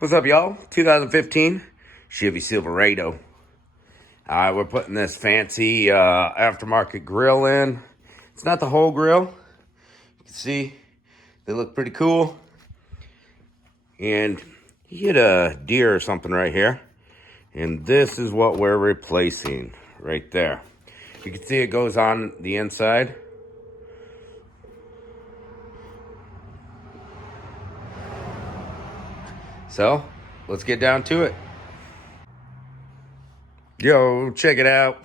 What's up, y'all? 2015 Chevy Silverado. We're putting this fancy aftermarket grill in. It's not the whole grill. You can see they look pretty cool. And you hit a deer or something right here. And this is what we're replacing right there. You can see it goes on the inside. So, let's get down to it. Yo, check it out.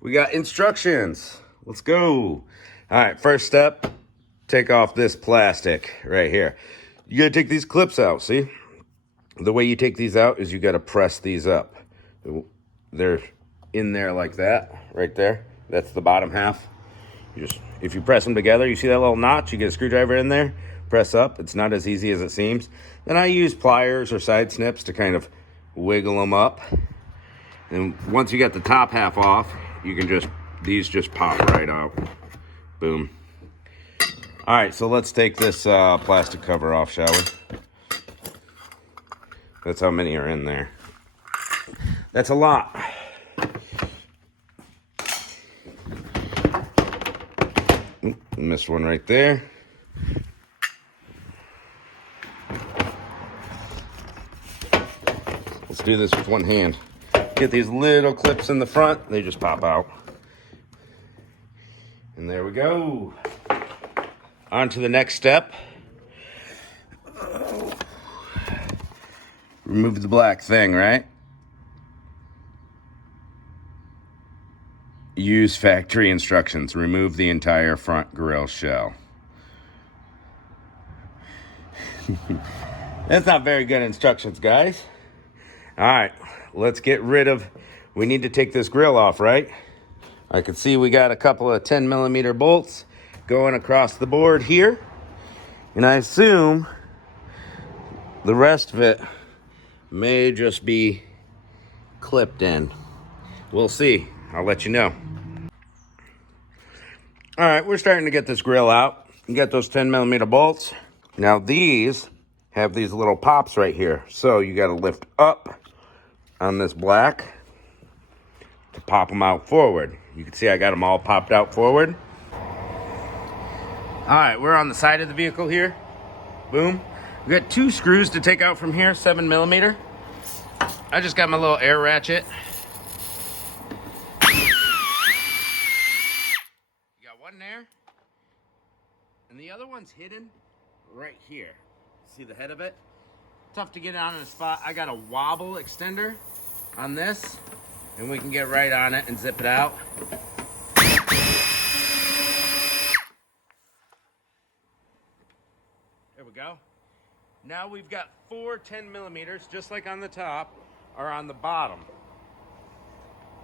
We got instructions. Let's go. All right, first step, take off this plastic right here. You gotta take these clips out, see? The way you take these out is you gotta press these up. They're in there like that, right there. That's the bottom half. If you press them together, you see that little notch? You get a screwdriver in there, press up. It's not as easy as it seems. Then I use pliers or side snips to kind of wiggle them up. And once you get the top half off, you can these just pop right out. Boom. All right, so let's take this plastic cover off, shall we? That's how many are in there. That's a lot. Missed one right there. Let's do this with one hand. Get these little clips in the front, they just pop out. And there we go. On to the next step. Remove the black thing, right? Use factory instructions. Remove the entire front grille shell. That's not very good instructions, guys. All right, let's get rid of, we need to take this grill off, right? I can see we got a couple of 10mm bolts going across the board here. And I assume the rest of it may just be clipped in. We'll see. I'll let you know. All right, we're starting to get this grill out. You got those 10mm bolts. Now these have these little pops right here. So you got to lift up on this black to pop them out forward. You can see I got them all popped out forward. All right, we're on the side of the vehicle here. Boom. We got 2 screws to take out from here, 7mm. I just got my little air ratchet. You got one there, and the other one's hidden right here. See the head of it? Tough to get on a spot. I got a wobble extender on this, and we can get right on it and zip it out. There we go. Now we've got 4 10mm, just like on the top, are on the bottom.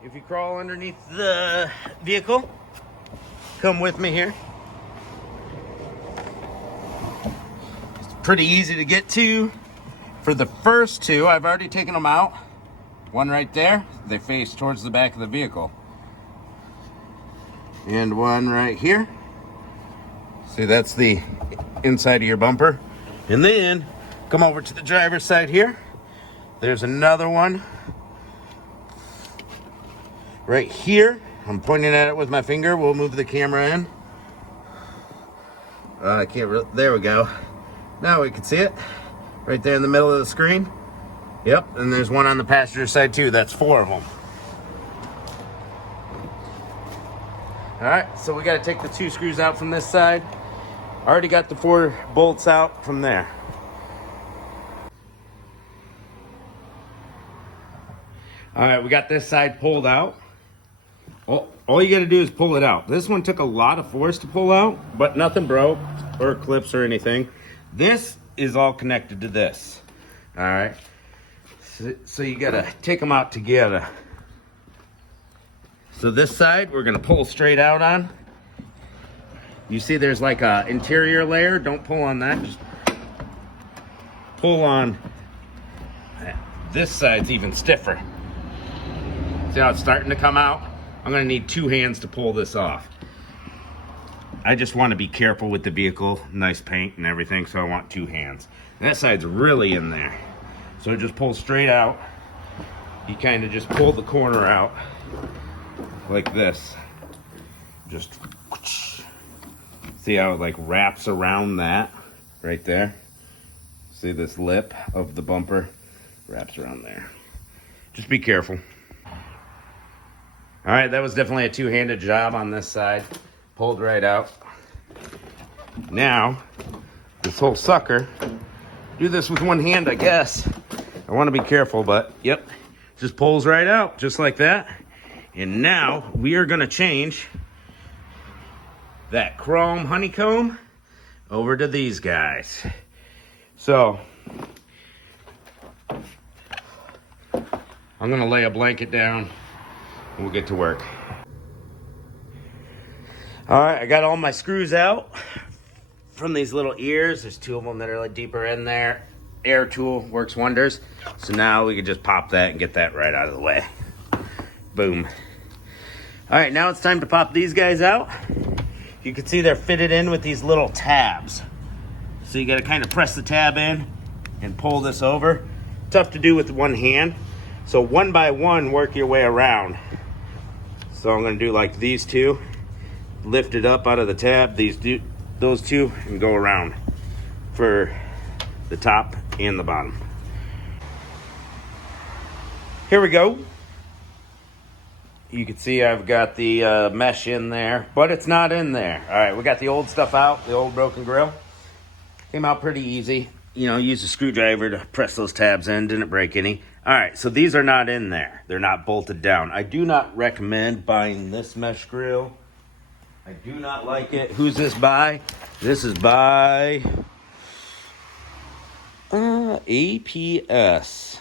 If you crawl underneath the vehicle, come with me here. It's pretty easy to get to. For the first 2, I've already taken them out. One right there, they face towards the back of the vehicle. And one right here. See, that's the inside of your bumper. And then, come over to the driver's side here. There's another one right here. I'm pointing at it with my finger. We'll move the camera in. I can't really, there we go. Now we can see it. Right there in the middle of the screen. Yep, and there's one on the passenger side too. That's 4 of them. All right, so we got to take the 2 screws out from this side. Already got the 4 bolts out from there. All right, we got this side pulled out. All you got to do is pull it out. This one took a lot of force to pull out, but nothing broke or clips or anything. This is all connected to this. All right. So you got to take them out together. So this side, we're going to pull straight out on. You see there's like a interior layer. Don't pull on that. Just pull on. This side's even stiffer. See how it's starting to come out? I'm going to need 2 hands to pull this off. I just want to be careful with the vehicle, nice paint and everything, so I want 2 hands. That side's really in there. So it just pulls straight out. You kind of just pull the corner out like this. Just see how it like wraps around that right there. See this lip of the bumper wraps around there. Just be careful. All right, that was definitely a 2-handed job on this side. Pulled right out. Now, this whole sucker, do this with 1 hand, I guess. I want to be careful, but yep, just pulls right out, just like that. And now we are going to change that chrome honeycomb over to these guys. So, I'm going to lay a blanket down and we'll get to work. All right, I got all my screws out from these little ears. There's 2 of them that are like deeper in there. Air tool works wonders. So now we can just pop that and get that right out of the way. Boom. All right, now it's time to pop these guys out. You can see they're fitted in with these little tabs. So you gotta kind of press the tab in and pull this over. Tough to do with 1 hand. So 1 by 1, work your way around. So I'm gonna do like these 2. Lift it up out of the tab, those 2, and go around for the top and the bottom. Here we go. You can see I've got the mesh in there, but it's not in there. All right, we got the old stuff out, the old broken grill. Came out pretty easy. You know, use a screwdriver to press those tabs in, didn't break any. All right, so these are not in there. They're not bolted down. I do not recommend buying this mesh grill. I do not like it. Who's this by? This is by APS.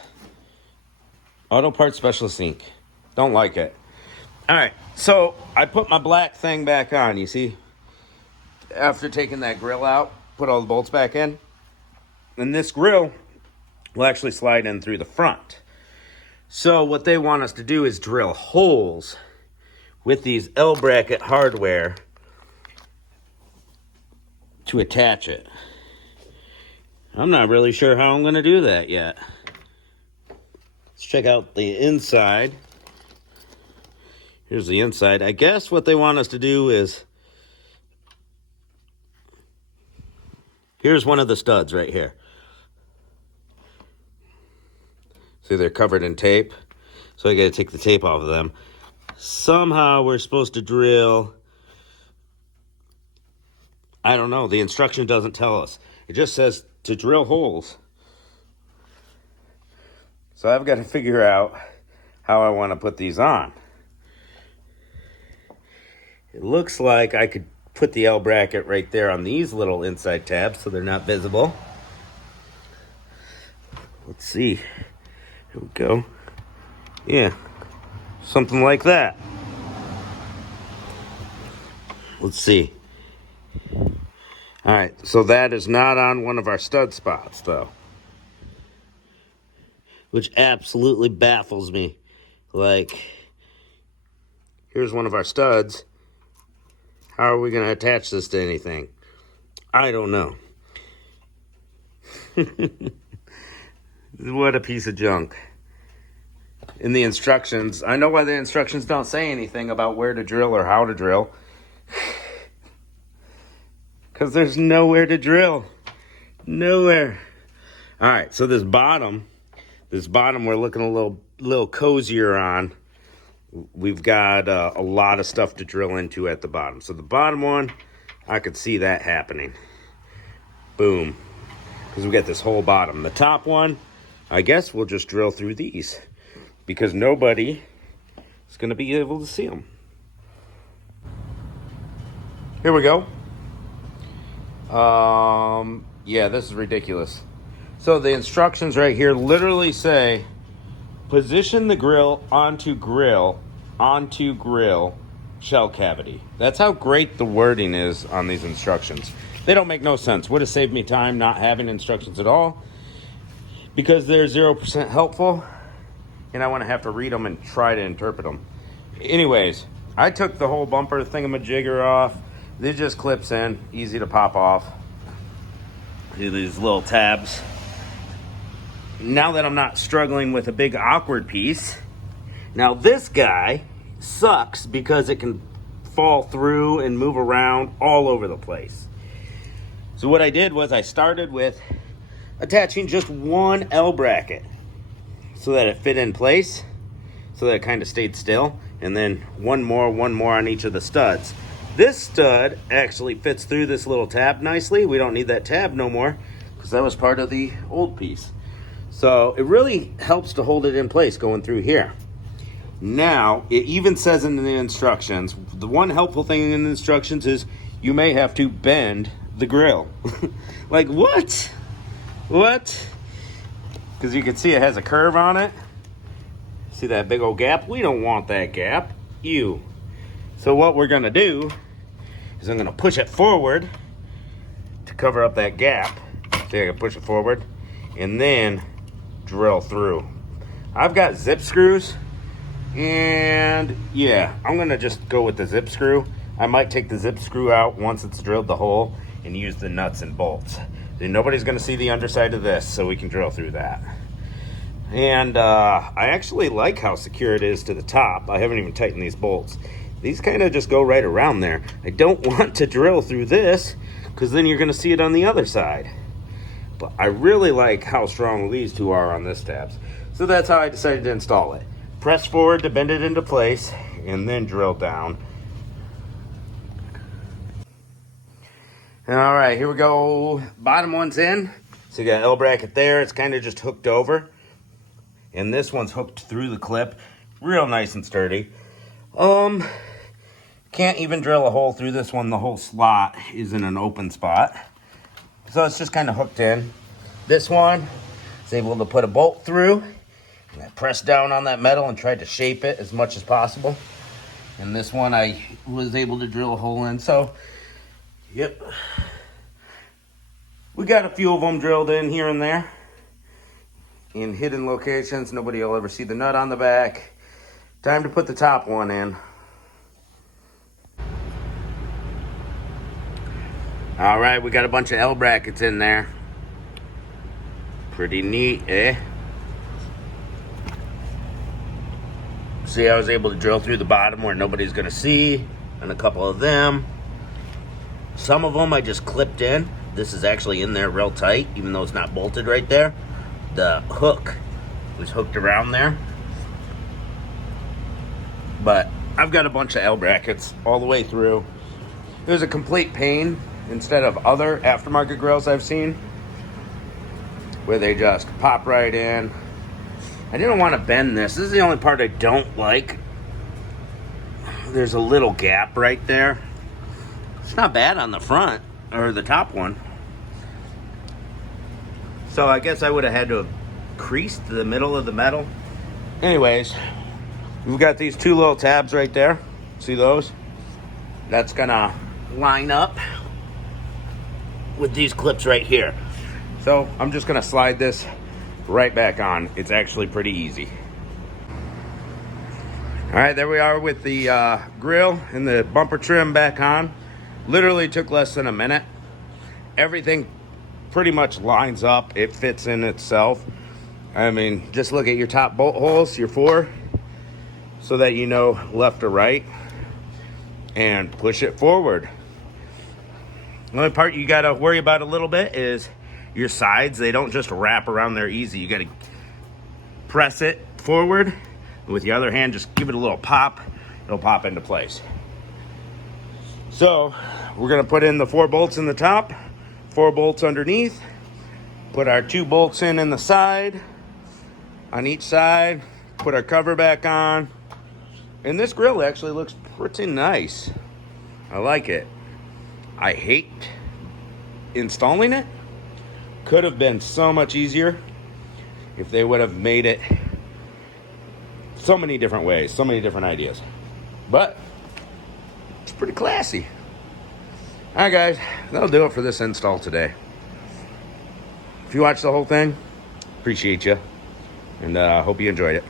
Auto Parts Specialist Inc. Don't like it. All right, so I put my black thing back on, you see? After taking that grill out, put all the bolts back in. And this grill will actually slide in through the front. So what they want us to do is drill holes with these L-bracket hardware to attach it. I'm not really sure how I'm going to do that yet. Let's check out the inside. Here's the inside. I guess what they want us to do is, here's one of the studs right here. See, they're covered in tape. So I got to take the tape off of them. Somehow we're supposed to drill, I don't know, the instruction doesn't tell us. It just says to drill holes. So I've got to figure out how I want to put these on. It looks like I could put the L bracket right there on these little inside tabs so they're not visible. Let's see. Here we go. Yeah. Something like that. Let's see. All right, so that is not on one of our stud spots, though. Which absolutely baffles me. Like, here's one of our studs. How are we going to attach this to anything? I don't know. What a piece of junk. In the instructions, I know why the instructions don't say anything about where to drill or how to drill. Because there's nowhere to drill. Nowhere. All right, so this bottom we're looking a little cozier on. We've got a lot of stuff to drill into at the bottom. So the bottom one, I could see that happening. Boom. Because we got this whole bottom. The top one, I guess we'll just drill through these. Because nobody is going to be able to see them. Here we go. Yeah, this is ridiculous. So the instructions right here literally say, position the grill onto grill, shell cavity. That's how great the wording is on these instructions. They don't make no sense. Would have saved me time not having instructions at all, because they're 0% helpful, and I want to have to read them and try to interpret them. Anyways, I took the whole bumper thingamajigger off, This just clips in, easy to pop off. Do these little tabs. Now that I'm not struggling with a big awkward piece, now this guy sucks because it can fall through and move around all over the place. So what I did was I started with attaching just one L bracket so that it fit in place, so that it kind of stayed still, and then one more on each of the studs. This stud actually fits through this little tab nicely. We don't need that tab no more because that was part of the old piece. So it really helps to hold it in place going through here. Now, it even says in the instructions, the one helpful thing in the instructions is you may have to bend the grill. Like, what? What? Because you can see it has a curve on it. See that big old gap? We don't want that gap. Ew. So what we're gonna do is I'm gonna push it forward to cover up that gap. See, I can push it forward and then drill through. I've got zip screws, and yeah, I'm gonna just go with the zip screw. I might take the zip screw out once it's drilled the hole and use the nuts and bolts. Then nobody's gonna see the underside of this, so we can drill through that. And I actually like how secure it is to the top. I haven't even tightened these bolts. These kind of just go right around there. I don't want to drill through this because then you're gonna see it on the other side. But I really like how strong these two are on this tabs. So that's how I decided to install it. Press forward to bend it into place and then drill down. All right, here we go. Bottom one's in. So you got L bracket there. It's kind of just hooked over. And this one's hooked through the clip. Real nice and sturdy. Can't even drill a hole through this one. The whole slot is in an open spot. So it's just kind of hooked in. This one is able to put a bolt through. And I pressed down on that metal and tried to shape it as much as possible. And this one I was able to drill a hole in. So, yep. We got a few of them drilled in here and there. In hidden locations. Nobody will ever see the nut on the back. Time to put the top one in. All right, we got a bunch of L brackets in there. Pretty neat, eh? See, I was able to drill through the bottom where nobody's gonna see, and a couple of them. Some of them I just clipped in. This is actually in there real tight, even though it's not bolted right there. The hook was hooked around there. But I've got a bunch of L brackets all the way through. It was a complete pain instead of other aftermarket grills I've seen where they just pop right in. I didn't want to bend this. This is the only part I don't like. There's a little gap right there. It's not bad on the front or the top one. So I guess I would have had to have creased the middle of the metal. Anyways, we've got these two little tabs right there. See those? That's gonna line up with these clips right here. So I'm just gonna slide this right back on. It's actually pretty easy. All right, there we are with the grill and the bumper trim back on. Literally took less than a minute. Everything pretty much lines up. It fits in itself. I mean, just look at your top bolt holes, your 4, so that you know left or right, and push it forward. The only part you gotta worry about a little bit is your sides. They don't just wrap around there easy. You gotta press it forward. With your other hand, just give it a little pop. It'll pop into place. So we're gonna put in the 4 bolts in the top, 4 bolts underneath, put our 2 bolts in the side, on each side, put our cover back on. And this grill actually looks pretty nice. I like it. I hate installing it. Could have been so much easier if they would have made it so many different ways, so many different ideas. But it's pretty classy. All right, guys, that'll do it for this install today. If you watched the whole thing, appreciate you, and hope you enjoyed it.